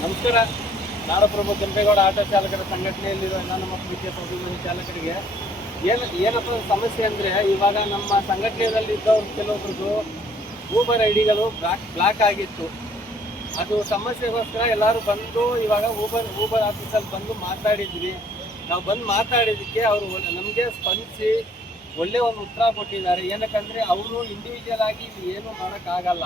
ನಮಸ್ಕಾರ. ನಾಡಪ್ರಭು ಕೆಂಪೇಗೌಡ ಆಟೋ ಚಾಲಕರ ಸಂಘಟನೆಯಲ್ಲಿರುವ ಎಲ್ಲ ನಮ್ಮ ಪ್ರೀತಿಯ ಸ್ವಾಭಿಮಾನಿ ಚಾಲಕರಿಗೆ ಏನಪ್ಪ ಸಮಸ್ಯೆ ಅಂದರೆ, ಇವಾಗ ನಮ್ಮ ಸಂಘಟನೆಯಲ್ಲಿ ಇದ್ದವ್ರು ಕೆಲವೊಬ್ರದ್ದು ಊಬರ್ ಐಡಿಗಳು ಬ್ಲಾಕ್ ಆಗಿತ್ತು. ಅದು ಸಮಸ್ಯೆಗೋಸ್ಕರ ಎಲ್ಲರೂ ಬಂದು ಇವಾಗ ಊಬರ್ ಆಫೀಸಲ್ಲಿ ಬಂದು ಮಾತಾಡಿದ್ವಿ. ನಾವು ಬಂದು ಮಾತಾಡಿದ್ದಕ್ಕೆ ಅವರು ನಮಗೆ ಸ್ಪಂದಿಸಿ ಒಳ್ಳೆ ಒಂದು ಉತ್ತರ ಕೊಟ್ಟಿದ್ದಾರೆ. ಏನಕ್ಕಂದರೆ ಅವರು ಇಂಡಿವಿಜುವಲ್ ಆಗಿ ಇದು ಏನೂ ಮಾಡೋಕ್ಕಾಗಲ್ಲ,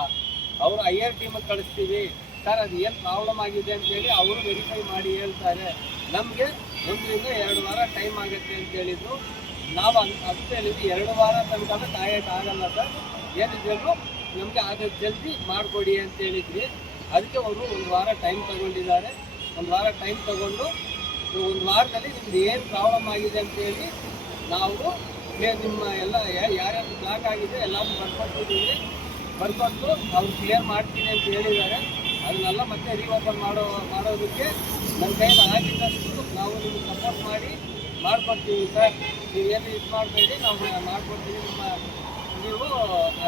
ಅವರು ಹೈಯರ್ ಟೀಮಿಗೆ ಕಳಿಸ್ತೀವಿ ಸರ್, ಅದು ಏನು ಪ್ರಾಬ್ಲಮ್ ಆಗಿದೆ ಅಂತೇಳಿ ಅವರು ವೆರಿಫೈ ಮಾಡಿ ಹೇಳ್ತಾರೆ. ನಮಗೆ 1 ರಿಂದ 2 ವಾರ ಟೈಮ್ ಆಗುತ್ತೆ ಅಂತ ಹೇಳಿದ್ರು. ನಾವು ಅಂತ ಹೇಳಿದ್ವಿ 2 ವಾರ ತನಕ ಕಾಯೋಕ್ಕಾಗಲ್ಲ ಸರ್, ಏನಿದ್ರು ನಮಗೆ ಆದಷ್ಟು ಜಲ್ದಿ ಮಾಡಿಕೊಡಿ ಅಂತ ಹೇಳಿದ್ವಿ. ಅದಕ್ಕೆ ಅವರು 1 ವಾರ ಟೈಮ್ ತಗೊಂಡಿದ್ದಾರೆ. 1 ವಾರ ಟೈಮ್ ತಗೊಂಡು 1 ವಾರದಲ್ಲಿ ನಿಮ್ದು ಏನು ಪ್ರಾಬ್ಲಮ್ ಆಗಿದೆ ಅಂತೇಳಿ ನಾವು ನಿಮ್ಮ ಎಲ್ಲ ಯಾರ್ಯಾರು ಬ್ಲಾಕ್ ಆಗಿದೆ ಎಲ್ಲರೂ ಬರ್ಕೊಟ್ಟಿದ್ದೀವಿ. ಬರ್ಕೊಟ್ಟು ಅವ್ರು ಕ್ಲಿಯರ್ ಮಾಡ್ತೀನಿ ಅಂತ ಹೇಳಿದ್ದಾರೆ. ಅದನ್ನೆಲ್ಲ ಮತ್ತೆ ರೀಓಪನ್ ಮಾಡೋದಕ್ಕೆ ನನ್ನ ಕೈಯಲ್ಲಿ ಆಗಿದ್ದಷ್ಟು ನಾವು ನಿಮಗೆ ಸಪೋರ್ಟ್ ಮಾಡಿಕೊಡ್ತೀವಿ ಸರ್. ನೀವೇನು ಇದು ಮಾಡಬೇಡಿ, ನಾವು ಮಾಡಿಕೊಡ್ತೀವಿ. ನೀವು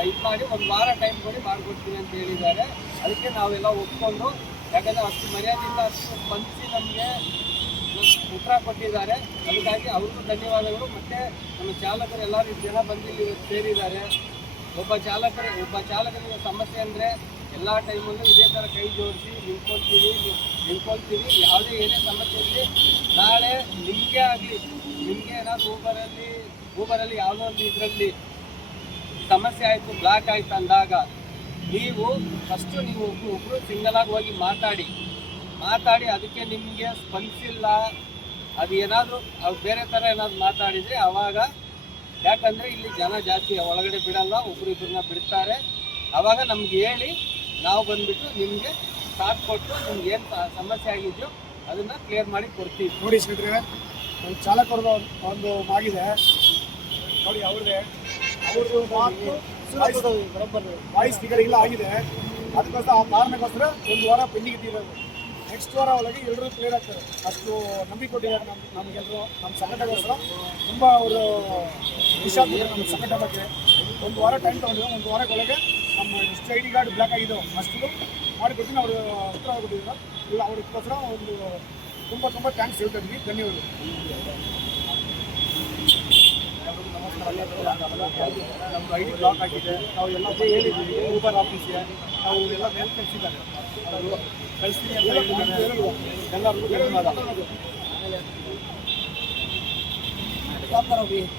ಇದು ಮಾಡಿ 1 ವಾರ ಟೈಮ್ ಕೊಡಿ, ಮಾಡಿಕೊಡ್ತೀವಿ ಅಂತ ಹೇಳಿದ್ದಾರೆ. ಅದಕ್ಕೆ ನಾವೆಲ್ಲ ಒಪ್ಕೊಂಡು, ಯಾಕಂದರೆ ಅಷ್ಟು ಮರ್ಯಾದೆಯಿಂದ ಅಷ್ಟು ಸ್ಪಂದಿಸಿ ನಮಗೆ ಉತ್ತರ ಕೊಟ್ಟಿದ್ದಾರೆ. ಅದಕ್ಕಾಗಿ ಅವ್ರಿಗೂ ಧನ್ಯವಾದಗಳು. ಮತ್ತು ನಮ್ಮ ಚಾಲಕರು ಎಲ್ಲರೂ ಜನ ಬಂದಿಲ್ಲಿ ಸೇರಿದ್ದಾರೆ. ಒಬ್ಬ ಚಾಲಕನಿಗೆ ಸಮಸ್ಯೆ ಅಂದರೆ ಎಲ್ಲ ಟೈಮಲ್ಲೂ ಇದೇ ಥರ ಕೈ ಜೋಡಿಸಿ ನಿಂತ್ಕೊಳ್ತೀವಿ. ಯಾವುದೇ ಏನೇ ಸಮಸ್ಯೆ ಇರಲಿ, ನಾಳೆ ನಿಮಗೆ ಆಗಲಿ, ನಿಮಗೆ ಏನಾದರೂ ಊಬರಲ್ಲಿ ಯಾವುದೋ ಒಂದು ಇದರಲ್ಲಿ ಸಮಸ್ಯೆ ಆಯಿತು, ಬ್ಲಾಕ್ ಆಯಿತು ಅಂದಾಗ ನೀವು ಫಸ್ಟು ಒಬ್ಬರು ಸಿಂಗಲಾಗಿ ಹೋಗಿ ಮಾತಾಡಿ ಅದಕ್ಕೆ ನಿಮಗೆ ಸ್ಪಂದಿಸಿಲ್ಲ, ಅದು ಏನಾದರೂ ಅವ್ರು ಬೇರೆ ಥರ ಏನಾದರೂ ಮಾತಾಡಿದರೆ ಆವಾಗ, ಯಾಕಂದರೆ ಇಲ್ಲಿ ಜನ ಜಾಸ್ತಿ ಒಳಗಡೆ ಬಿಡಲ್ಲ, ಒಬ್ಬರಿಬ್ಬರನ್ನ ಬಿಡ್ತಾರೆ. ಆವಾಗ ನಮ್ಗೆ ಹೇಳಿ ನಾವು ಬಂದುಬಿಟ್ಟು ನಿಮಗೆ ಸಾಥ್ ಕೊಟ್ಟು ನಿಮ್ಗೆ ಏನು ಸಮಸ್ಯೆ ಆಗಿದೆಯೋ ಅದನ್ನು ಕ್ಲಿಯರ್ ಮಾಡಿ ಕೊಡ್ತೀವಿ. ನೋಡಿ ಸ್ನೇಹಿತರೆ, ಒಂದು ಚಾಲಕರದ್ದು ಒಂದು ಆಗಿದೆ ನೋಡಿ, ಅವ್ರದ್ದು ವಾಯ್ಸ್ ಸ್ಪೀಕರ್ ಇಲ್ಲ ಆಗಿದೆ. ಅದಕ್ಕೋಸ್ಕರ ಆ ಕಾರಣಕ್ಕೋಸ್ಕರ 1 ವಾರ ಪೆಂಡಿಂಗ್ ಇಟ್ಟಿರೋದು. ನೆಕ್ಸ್ಟ್ ವಾರ ಒಳಗೆ ಎಲ್ಲರೂ ಕ್ಲಿಯರ್ ಆಗ್ತಾರೆ. ಅಷ್ಟು ನಂಬಿಕೆ ಕೊಟ್ಟಿದ್ದಾರೆ ನಮಗೆಲ್ಲರೂ. ನಮ್ಮ ಸಂಘಟನೆಗೋಸ್ಕರ ತುಂಬ ಅವರು ವಿಷಯ ನಮ್ಮ ಸಂಘಟನೆ ಬಗ್ಗೆ 1 ವಾರ ಟೈಮ್ ತೊಗೊಂಡಿದ್ದಾರೆ. 1 ವಾರಕ್ಕೊಳಗೆ ನಮ್ಮ ಎಷ್ಟು ID ಕಾರ್ಡ್ ಬ್ಲಾಕ್ ಆಗಿದ್ದೋ ಅಷ್ಟು ಮಾಡಿಕೊಡ್ತೀನಿ. ಅವರು ಉತ್ತರ ಕೊಟ್ಟಿದ್ದಾರೆ. ಇಲ್ಲ, ಅವ್ರಿಗೋಸ್ಕರ ಒಂದು ತುಂಬ ಥ್ಯಾಂಕ್ಸ್ ಹೇಳ್ತಿದ್ದೀನಿ. ಧನ್ಯವಾದ. ನಮ್ದು ID ಬ್ಲಾಕ್ ಆಗಿದೆ. ನಾವು ಎಲ್ಲ ಹೇಳಿದ್ದೀವಿ ಊಬರ್ ಆಫೀಸ್ಗೆ. ನಾವು ಎಲ್ಲ ಮೇಲ್ ಕಳಿಸಿದ್ದಾರೆ, ಅವರು ಕಳಿಸ್ತೀನಿ ಅಂತ ಹೇಳಿದ್ದಾರೆ. ಎಲ್ಲರಿಗೂ ಧನ್ಯವಾದ.